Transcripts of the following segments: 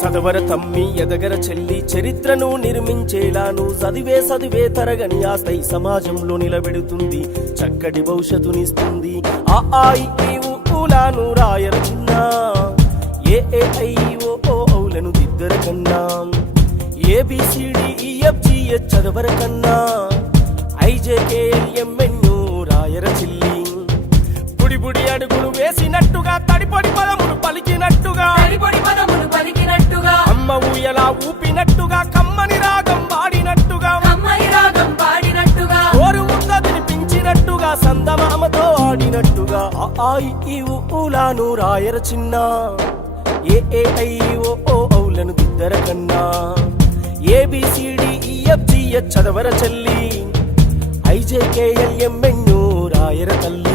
సదవర తమ్మి ఎదగర చెల్లి చరిత్రను నిర్మించేలాను చదివే తరగని ఆస్తై సమాజంలో నిలబెడుతుంది, చక్కటి భవిష్యత్తునిస్తుంది. ఆ ఊలాను రాయర చిన్న, ఔలను దిద్దర కన్నా, ABCDEFGH చదవర కన్నా, IJKLMNU రాయర చెల్లి. బుడి బుడి అడుగులు వేసినట్టుగా, తడిపొడి పదములు పలికినట్టుగా, అమ్మ ఊయలా ఊపినట్టుగా, కమ్మని రాగం పాడినట్టుగా, కోరు ముద్ద తినిపించినట్టుగా, సందమామతో ఆడినట్టుగా. ఊలాను రాయర చిన్న, ఔలను దిద్దర కన్నా, ABCDEFGH చదవర చెల్లి, IJKLMNU రాయర తల్లి.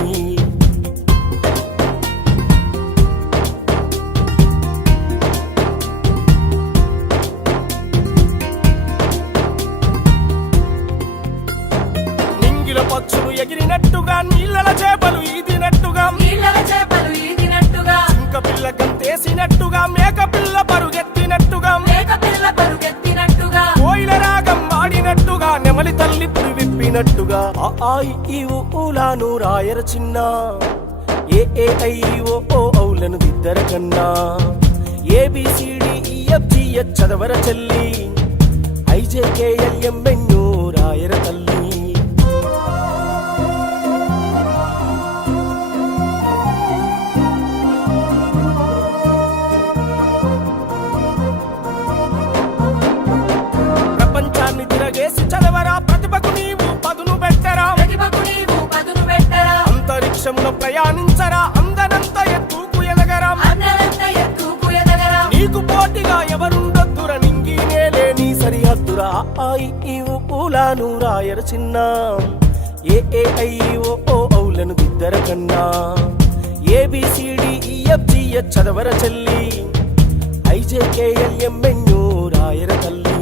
పక్షులు ఎగిరినట్టుగా, నీళ్ళల చేపలు ఈదినట్టుగా, చింక పిల్ల గంతేసినట్టుగా, మేక పిల్ల పరుగెత్తినట్టుగా, కోయిల రాగం వాడినట్టుగా, నెమలి తల్లి పురివిప్పినట్టుగా. ఊలాను రాయర చిన్న, ఔలను దిద్దర కన్నా, ABCDEFGH చదవర చెల్లి, IJKLMNU రాయర తల్లి. తిరగేసి చదవరా, ప్రతిభకు నీవు పదును పెట్టరా, అంతరిక్షంలో ప్రయాణించరా, అందనంత ఎత్తుకు ఎదగరా, నీకు పోటీగా ఎవరుండొద్దురా, నింగి నేలే నీ సరిహద్దురా. ఊలాను రాయర చిన్న, ఔలను దిద్దర కన్నా, ABCDEFGH చదవర చెల్లి, IJKLMNU రాయర తల్లి.